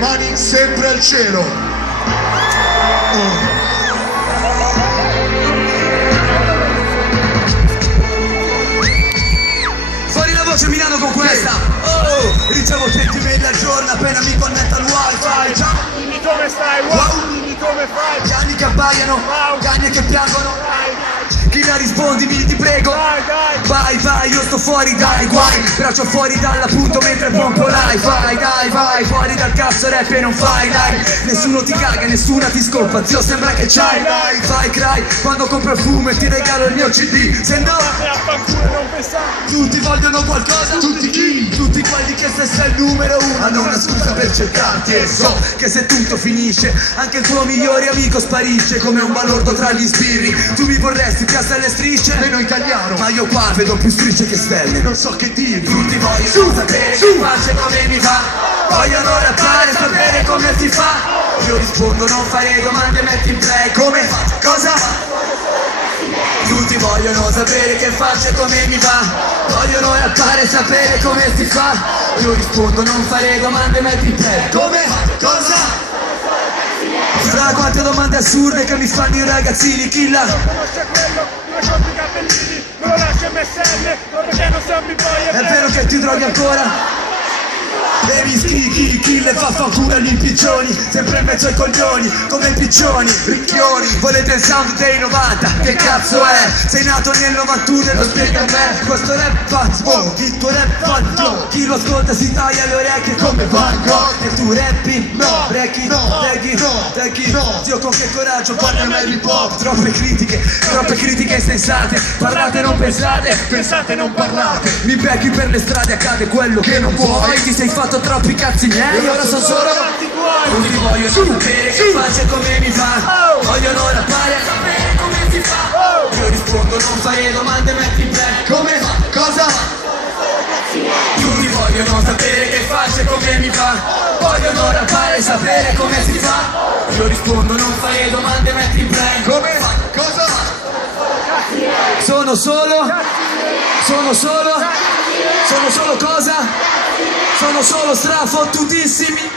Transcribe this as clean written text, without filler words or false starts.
mani sempre al cielo. Fuori la voce Milano con questa. Ricevo 30 mail al giorno appena mi connetto al wifi. Ciao, Dimmi come stai, wow, dimmi come fai. cani che abbaiano, cani che piangono. Chi la rispondimi ti prego. Dai, Vai, io sto fuori dai guai. Braccio fuori dall'appunto mentre pompo live. Vai, fuori dal cazzo rap e non fai live. Nessuno ti caga, nessuna ti scolpa. Zio sembra che c'hai. Fai cry quando compro il fumo e ti regalo il mio CD. Se no e affanculo non pensare. tutti vogliono qualcosa. Tutti chi? Tutti quelli che se sei il numero uno hanno una scusa per cercarti. E so che se tutto finisce anche il tuo migliore amico sparisce come un balordo tra gli sbirri. Tu mi vorresti piazza le strisce, Meno italiano, ma io qua vedo più strisce che stelle. non so che dirti. Tutti vogliono sapere che faccio come mi va. Vogliono rappare, sapere come si fa. Io rispondo non fare domande, metti in play. Come? Cosa? Tutti vogliono sapere che faccio e come mi va. Vogliono rappare, sapere come si fa. Io rispondo non fare domande, metti in play. Come? Cosa? Fra quante domande assurde che mi fanno i ragazzini, killa. Conosce quello, due corti capellini, me lo lascia MSN, ma perché non siamo b-boy? È vero che ti droghi ancora? E mi scrivi chi le fa culo agli impiccioni, sempre in mezzo ai coglioni, come i piccioni, ricchioni. Volete il sound dei 90, che cazzo è? Sei nato nel 91 e lo spiega a me. Questo rap fa il tuo rap fa il flow. Chi lo ascolta si taglia le orecchie come Van Gogh. E tu rappi, no, reggae, no. Zio con che coraggio parli a me di pop. Troppe critiche insensate. Parlate non pensate, Pensate non parlate. mi becchi per le strade, accade quello che non vuoi. Ti sei fatto troppi cazzi miei, ora sono solo Tanti guai. tutti vogliono sapere che faccio e come mi va. Vogliono rappare e sapere come si fa. Io rispondo non fare domande, metti in play. Come? Cosa? Tutti vogliono sapere che faccio e come mi va. Vogliono rappare e sapere come si fa. Io rispondo non fare domande, metti in play. Come? Cosa? Sono solo cosa? Sono solo strafottutissimi.